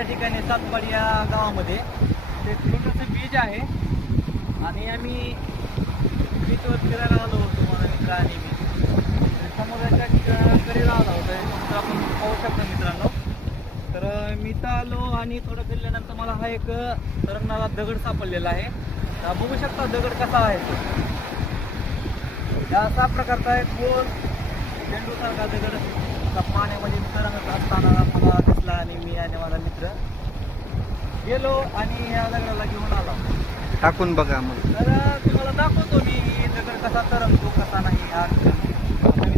या ठिकाणी सातपाडी या गावामध्ये ते तिरुंगाचं बीच आहे आणि आम्ही बीचवर फिरायला आलो होतो माझा मित्र आणि मी समुद्राच्या कडे राहिला होतो तर आपण पाहू शकता मित्रांनो. तर मी तर आलो आणि थोडं फिरल्यानंतर मला हा एक तरंगणारा दगड सापडलेला आहे. तर बघू शकता दगड कसा आहे तो. असा प्रकारचा एक गोल झेंडूसारखा दगड पाण्यामध्ये तरंगत असताना मला दिसला आणि मी आणि माझा मित्र गेलो आणि या दगडाला घेऊन आलो. टाकून बघा मग. तर तुम्हाला दाखवतो मी दगड कसा तरंगतो कसा नाही.